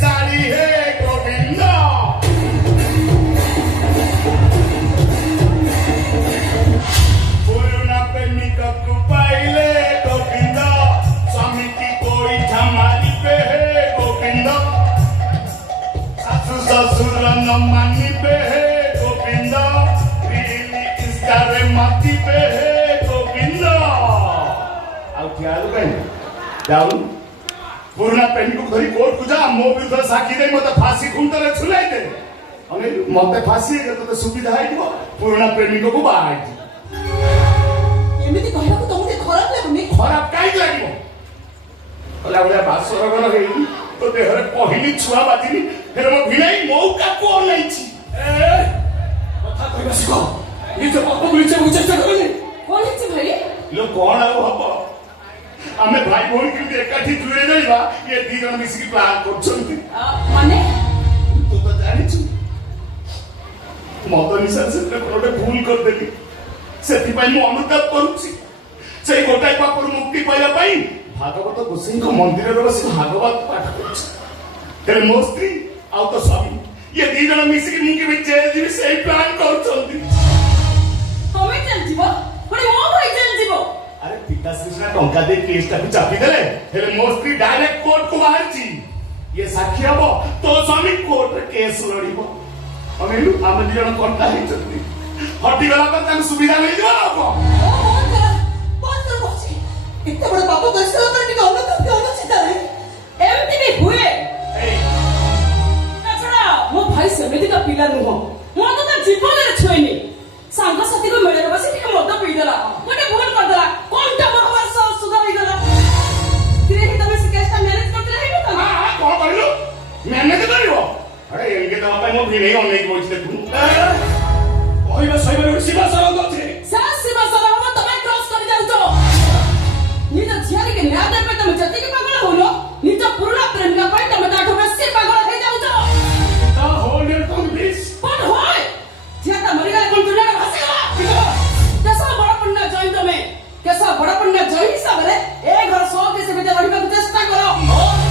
साड़ी है गोविंद पुराना प्रेमिक को पाइले गोविंद स्वामी की कोई ठमारी पे है गोविंद सासु ससुर न मानी पे है गोविंद रिली इस्तारे माती पे है गोविंद आउ क्या जाऊ पुराना प्रेमिक को धरी कोर्ट को जा मो विरुद्ध साक्षी दे मते फांसी खुंटरे झुलाई दे अने मते फांसी के तो सुविधा है पुराना प्रेमिक को बाहर एमिति कहला को तुमके खराब लागुनी खराब काई लागिवो ओला ओला बासर घर हेई तो देहरे पहिली छुआ बाजिनी फेर मो भिलाई मौका को लाइछि ए कथा कहिबा सिखो ई जे पप्पा बुलिचे चेष्टा करनी कोन हिच भाई लो कोन आउ हबो आमे भाई भौणी के एकाठी जुड़े जाइबा ये दी जण मिसी की प्लान करछंती माने तू तो जानिछु मत निशा से कोटे भूल कर देली सेति पई मु अनुताप करूछि सेई गोटाई पापर मुक्ति पाइला पई भागवत गोसाई को मंदिर रे बसी भागवत पाठ करूछि तेरे मो स्त्री आउ तो स्वामी ये दी जण मिसी की मुके में जेल जी सेई प्लान करछंती हमें चल जीवो पुणी मो भाई चल जीवो अरे पिता कृष्णा टंका दे केस टाकू चापी देले हेले मो स्त्री डायरेक्ट कोर्ट को बाहरची ये साक्षी हबो तो स्वामी कोर्ट रे केस लड़िबो अमेलु हम दी जण कोंटा हिचती हटी गला पर तन सुविधा मिल जिवो को बंद कर बसी इतना बड़ा पाप करछला तो टिका होना तो अनुचित है एमती भी हुए ताछड़ा मो भाई सेमिति का पिला नुह मो तो जीवन रे छोइनी सांग साथी को मेळे बसी टिका मद पी देला मने भूल कर देला कोनटा बड़ वर्ष सुधा होई गला तिरे ही तमे से केसटा मैनेज करते रहिबो त हां कोन करिलो मैनेज करिवो अरे एंगे तो अपन मो भिने ऑनलाइन बोलते तू ओइबा सैबा सीमा सरल दथे सा सीमा सरल हम तमे क्रॉस कर जाउतो निज झियारी के न्याय दे पे तमे जति के पागल होलो निज पुरुना प्रेम का पई तमे ताठो बेसी पागल हे जाउतो ता होल्डर तुम प्लीज पण होय जेता मरी गले कोन दुनिया का भासेला कैसा बड़ा पुण्य जॉइन तमे कैसा बड़ा पुण्य जॉइन हिसाब रे ए घर 100 के से बेटा रहबा के चेष्टा करो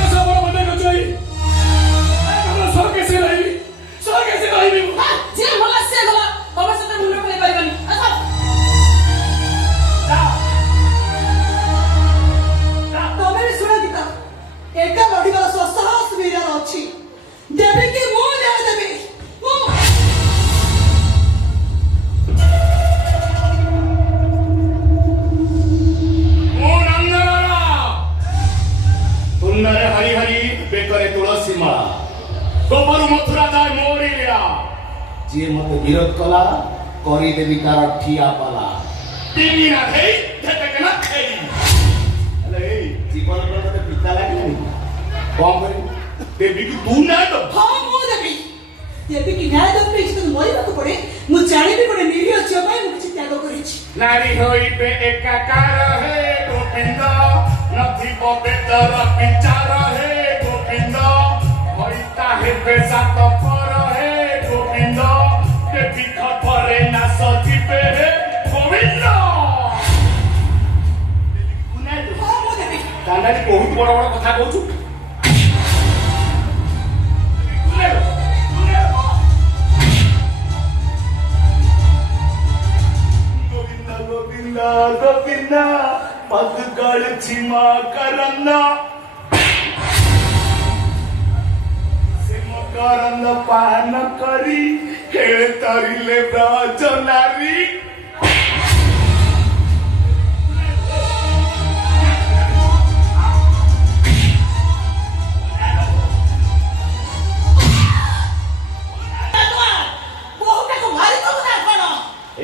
कैसा बड़ा पुण्य को जॉइन ए हमरा 100 कैसे रही 100 कैसे रही जे होला से गला तमे से मुंड फले पाइबानी अच्छा तमे भी सुना दिता एका लड़ी वाला स्वस्थ हास मेरा अछि देवी की मुंह ले देवी सुंदर हरि हरि बेकरे तुलसी माला गोबर मथुरा दाय मोरी लिया जे मत विरोध कला करी देवी तार ठिया पाला टीवी ना देई ठेके ना खेई अरे जीवन पर तो पिता लागी नहीं कौन करे देवी की तू ना तो हां मो देवी की न्याय दम पे तो मरिबा को पड़े मु जानि भी पड़े निरीह छ भाई मु किछ त्याग करिछि नारी होई पे एकाकार है गोविंद नथी पवित्र विचार है गोविंद होइता है बेजात पर है गोविंद के बिख परे ना सजी पे है गोविंद कांडारी बहुत बड़ बड़ कथा कहू गोविंद गोविंद गोविंद पद गढ़ छिमा करना करन पान करी खेल तरिले ब्रज नारी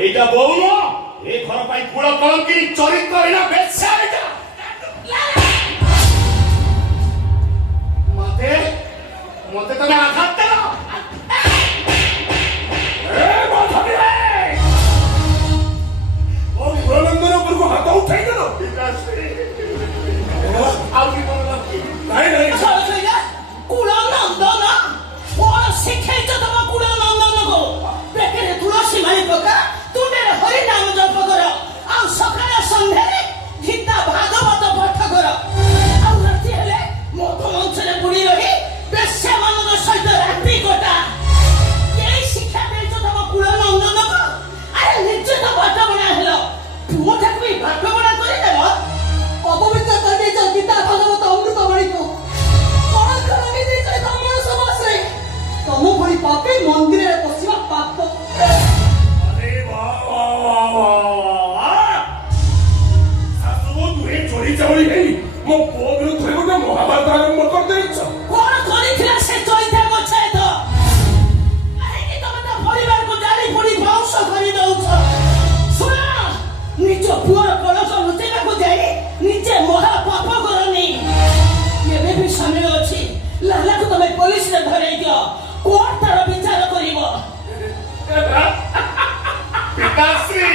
এইটা বউ ন এই ঘর পাই পুরো কলঙ্কি চরিত্র এনা বেচ্ছা এটা মতে মতে তুমি আঘাত দেও ଚୋରି ଚାଉଳି ହେଇ ମୋ ପୁଅ ବିରୁଦ୍ଧରେ ଗୋଟେ ମହାଭାରତ ଆରମ୍ଭ କରିଦେଇଛ। କଣ କରିଥିଲା ସେ ଚୈତା ପଞ୍ଚାୟତ? କାହିଁକି ତମେ ତା ପରିବାରକୁ ଜାଳି ପୋଡ଼ି ଧ୍ୱଂସ କରିଦଉଛ? ଶୁଣ, ନିଜ ପୁଅର କଳସ ଲୁଚେଇବାକୁ ଯାଇ ନିଜେ ମହାପାପ କରନି। ଏବେ ବି ସମୟ ଅଛି। ଲାଲାକୁ ତମେ ପୋଲିସରେ ଧରେଇ ଦିଅ। କୋର୍ଟ ତାର ବିଚାର କରିବ। ପିତାଶ୍ରୀ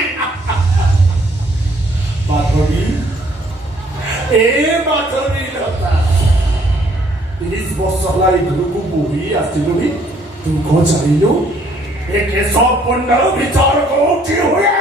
ମାଧବୀ, ଏ ମାଧବୀ ଲତା, 30 ବର୍ଷ ହେଲା ଏ ଘରକୁ ବୋହି ଆସିଲୁଣି, ତୁ କଣ ଜାଣିଲୁ ଏ କେଶ ପଣ୍ଡାର ବିଚାର କୋଉଠି ହୁଏ?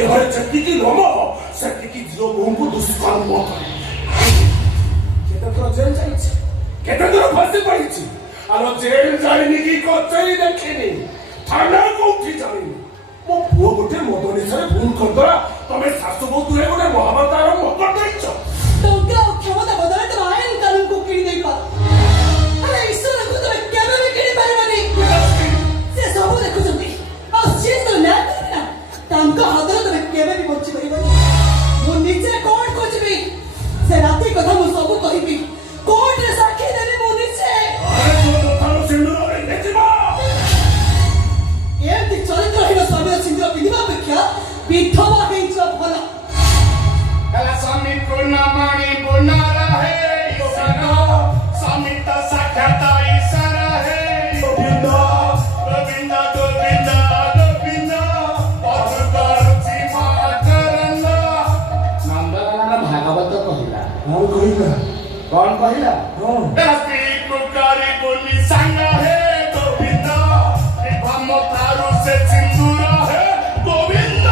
ଦେହରେ ଯେତିକି ଲୋମ ସେତିକି ଝିଅ ବୋହୂଙ୍କୁ ଦୁଷ୍କର୍ମ କରେ। କେତେ ଥର ଜେଲ ଯାଇଛି, କେତେ ଥର ଫାଶୀ ପଡ଼ିଛି। ଆର ଜେଲ ଯାଇନି କି କଚେରୀ ଦେଖିନି, ଥାନା କୋଉଠି ଜାଣିନି। ମୋ ପୁଅ ଗୋଟେ ମଦ ନିଶାରେ ଭୁଲ କରିଦେଲା, ତମେ ଶାଶୁ ବୋହୂ ଦୁହେଁ ଗୋଟେ ମହାଭାରତ ଆରମ୍ଭ କରିଦେଇଛ। ଟଙ୍କା ଓ କ୍ଷମତା ବଦଳରେ ତମ ଆଇନ କାନୁନକୁ କିଣି ଦେଇଛ। ହେଲେ ଈଶ୍ୱରଙ୍କୁ ତମେ କେବେ ବି କିଣି ପାରିବନି। ସେ ସବୁ ଦେଖୁଛନ୍ତି, ଆଉ ସିଏ ତ ନ୍ୟାୟ କରିବେ ନା। ତାଙ୍କ ହାତରେ ତମେ କେବେ ବି ବଞ୍ଚି ପାରିବନି। ମୁଁ ନିଜେ କୋର୍ଟକୁ ଯିବି। ସେ ରାତି କଥା ମୁଁ ସବୁ କହିବି। କୋର୍ଟରେ ସାକ୍ଷୀ ଦେବି ମୁଁ ନିଜେ। ଏମିତି ଚରିତ୍ରହୀନ ସ୍ୱାମୀର ସିନ୍ଦୁର ପିନ୍ଧିବା ଅପେକ୍ଷା ବିଧବା ହେଇଯିବା ଭଲ। ହେଲା ସ୍ୱାମୀ ପୂର୍ଣ୍ଣମଣି ପୁନର ହେ ଈଶ୍ୱର, ସ୍ୱାମୀ ତ ସାକ୍ଷାତ ଈଶ୍ୱର ହେ ଗୋବିନ୍ଦ ଗୋବିନ୍ଦ ଗୋବିନ୍ଦ ଗୋବିନ୍ଦ ପଥୁ କରୁଛି ମକରନ୍ଦ। ନନ୍ଦନକାନନ ଭାଗବତ କହିଲା। କଣ କହିଲା? କଣ କହିଲା? ହଁ। ସ୍ତ୍ରୀକୁ କରିବୁନି ସାଙ୍ଗ ହେ ଗୋବିନ୍ଦ, ବିଭମ ଠାରୁ ସେ ସିନ୍ଦୁର ହେ ଗୋବିନ୍ଦ।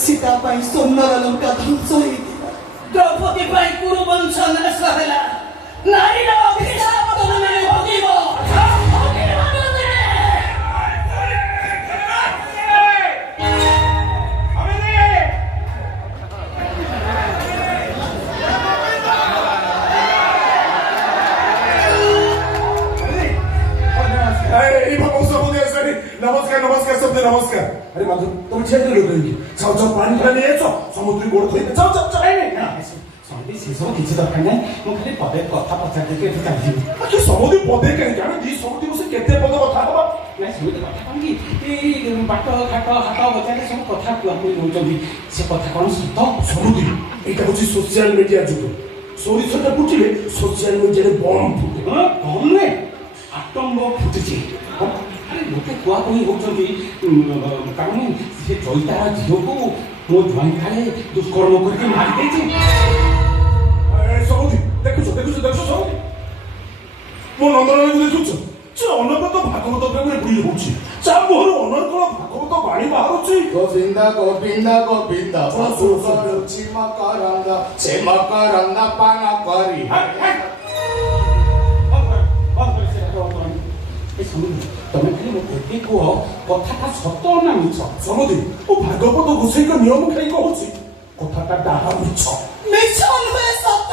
ସୀତା ପାଇଁ ସ୍ୱର୍ଣ୍ଣର ଲଙ୍କା ଧ୍ୱଂସ ହେଇଥିଲା। ଦ୍ରୌପଦୀ ପାଇଁ କୁରୁବଂଶ ନାଶ ହେଲା। ନାରୀର ଅଭିଶାପ ତମେ ଭୋଗିବ। नमस्कार नमस्कार सबसे नमस्कार। अरे माधव तुम छेद लोग रहेंगे जाओ जाओ पानी खाने ये समुद्री गोड़ खोई जाओ जाओ जाओ समझे से सब किसी दरकार नहीं मु खाली पदे कथा पचार देके एठी काढी कि समुद्री पदे कहीं जाने दी समुद्री से केते पद कथा हबा नहीं समुद्र कथा कौन की ए बाट घाट हाथ बचारे सब कथा कुआमी होचंदी से कथा कोन सत समुद्री एटा होची सोशल मीडिया जुग सोरिसटा फुटिले सोशल मीडिया रे बम फुटे कौन ने आटम बम फुटिची अरे लोके कुआ कोई होचंदी कारण से चैता झियो को मो ज्वाइन खाले दुष्कर्म करके मार देची समुद्री देखो समुद्री मो नंदन देखुछ से अनपत भागवत प्रेम बुड़ी होची चा मोहर अनर्कल भागवत बाणी बाहरुची गोविंद गोविंद गोविंद पशुची मकरंद से मकरंद पान करी तमें खाली मो कोटे को कथाटा सत ना मिछ समुद्री ओ भागवत घोषै का नियम खाई कहूची कथाटा डाहा मिछ मिछ नुहे सत।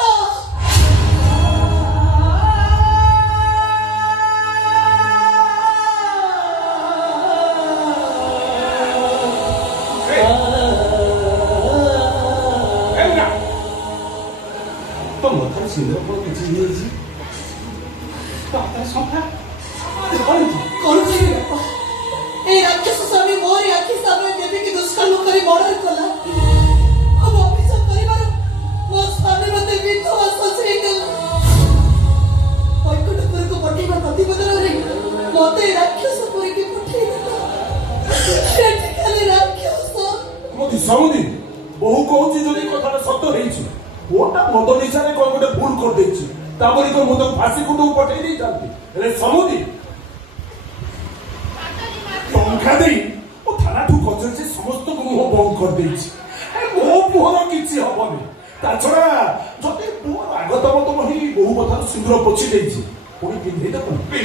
तो हाथ संख्या कौन करिवे बापा ए राक्षस स्वामी मोरी आखि सामने देवी की दुष्कर्म करी मर्डर कला अब अभिशाप परिवार मो स्वामी मते विधवा ससुरी कला वैकुंठपुर को पठेଇବା ପ୍ରତିବଦଳରେ ମତେ ରାକ୍ଷସ କରିକି ପଠେଇଦେଲା ଏଠି ଖାଲି ରାକ୍ଷସ ମୋଦି ସମୁଦି ବହୁ କହୁଛି ଯଦି କଥାଟା ସତ ହେଇଛି ପୁଅଟା ମଦ ନିଶାରେ କଣ ଗୋଟେ ଭୁଲ କରିଦେଇଛି ତାପରେ କଣ ମୁଁ ତାକୁ ଫାଶୀ କୁଣ୍ଡକୁ ପଠେଇ ଦେଇଥାନ୍ତି ହେଲେ ସମୁଦି ଟଙ୍କା ଦେଇ ମୁଁ ଥାନାଠୁ କଚେରୀ ସମସ୍ତଙ୍କୁ ମୁହଁ ବନ୍ଦ କରିଦେଇଛି ମୋ ପୁଅର କିଛି ହବନି ତା ଛଡା ଯଦି ପୁଅର ଆଗତମ ତମ ହେଇ ବହୁ କଥାରୁ ସିନ୍ଦୁର ପୋଛି ଦେଇଛି ପୁଣି ପିନ୍ଧେଇ ଦେବନି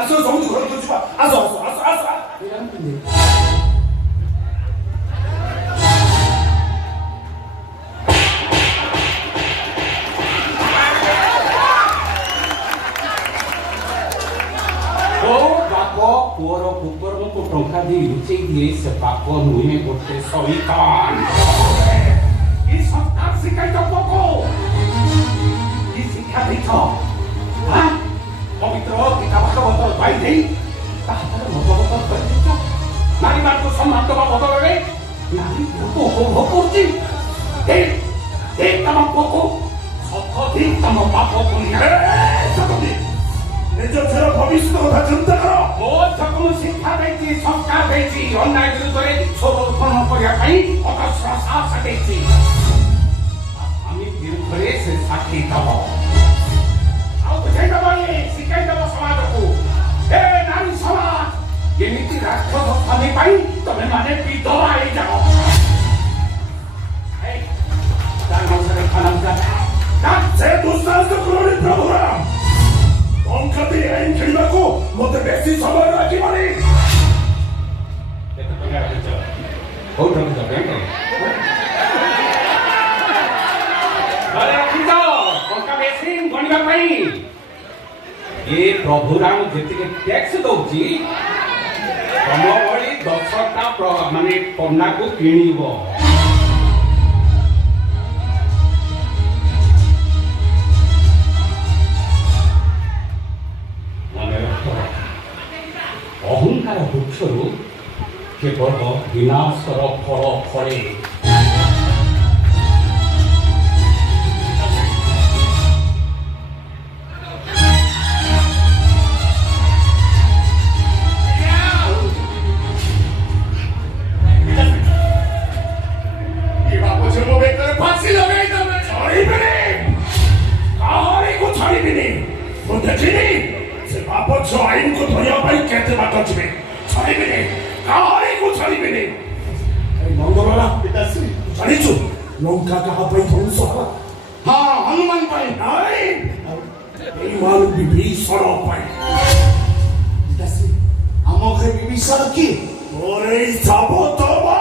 ଆସ ସମୁଦି ଘରକୁ ଯିବା ଆସ ଆସ ଆସ ଆସ ପିନ୍ଧେଇ पुअर कुकर को टंका दे लुचई दिए से पाप नुहे गोटे सईतान ई संस्कार शिकाई तो पको ई शिक्षा देछ हां पवित्र गीता भागवत पाई देई ताहार मतबत कर देछ नारी मान को सम्मान दबा बदलरे नारी को हो करछि ए तम पको सखी तम पाप पुण्य सखी निज छर भविष्य कथा चिंता करो ओ सकल शिक्षा देछि संस्कार देछि अन्याय विरुद्धरे स्वरोपण करिया पई अकस्र साहस देछि आमी विरुद्धरे से साक्षी दब आउ बुझाई दब ये शिकाई दब समाज को ए नारी समाज जेमिति राष्ट्र स्वामी पई तमे माने विधवा हे जाओ ए तार मसरे खाना जा से दुष्टांत करोड़े प्रभु राम अंकती आईन खेलिबाको मते बेसी समय राखिबनी देखो टंगा रख हो रख बैंक अरे रखी जाओ टंका बेसी गणिबा पई ए प्रभु राम जेति के टैक्स दउची तम भली 10टा माने पन्ना को किनिबो अहंकार वृक्षरू केवल विनाशर फल फले आईन को धरिया पाई केते बात छिबे छाड़ीबे काहे को छाड़ीबे ए मंगलवाला पिताश्री जानिछु लंका कहा पाई ध्वंस होला हां हनुमान पाई नाही ए मान विभीषण पाई पिताश्री हमके विभीषण की ओरे जाबो तोबा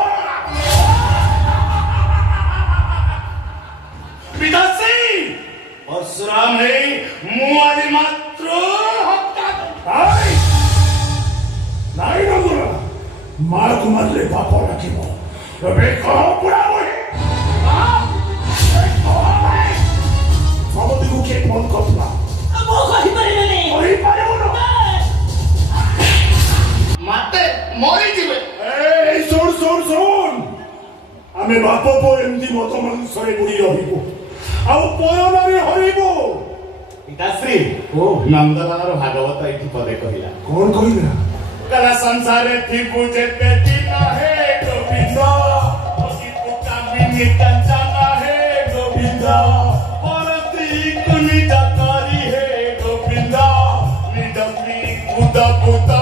पिताश्री परशुराम ने मुआदि मात्र नाई नाई नंगुरा मार को मारले पाप रखिबो एबे कहो पुरा होई समति को के फोन करला मो कहि परिबे कहि पारेबो माते मरि जिवे ए सुन आमे बाप पो एमदी मत मनसरे बुडी रहिबो आउ पयनारे हरिबो पिताश्री ओ नंदलाल भागवत एठी पदे कहिला कौन कहिला कला संसारे थी पूजे पेटी ना है गोविंद ओकी पुका बिनी कंचना है गोविंद परती कुनी जाकारी है गोविंद निडमी कुदा कुदा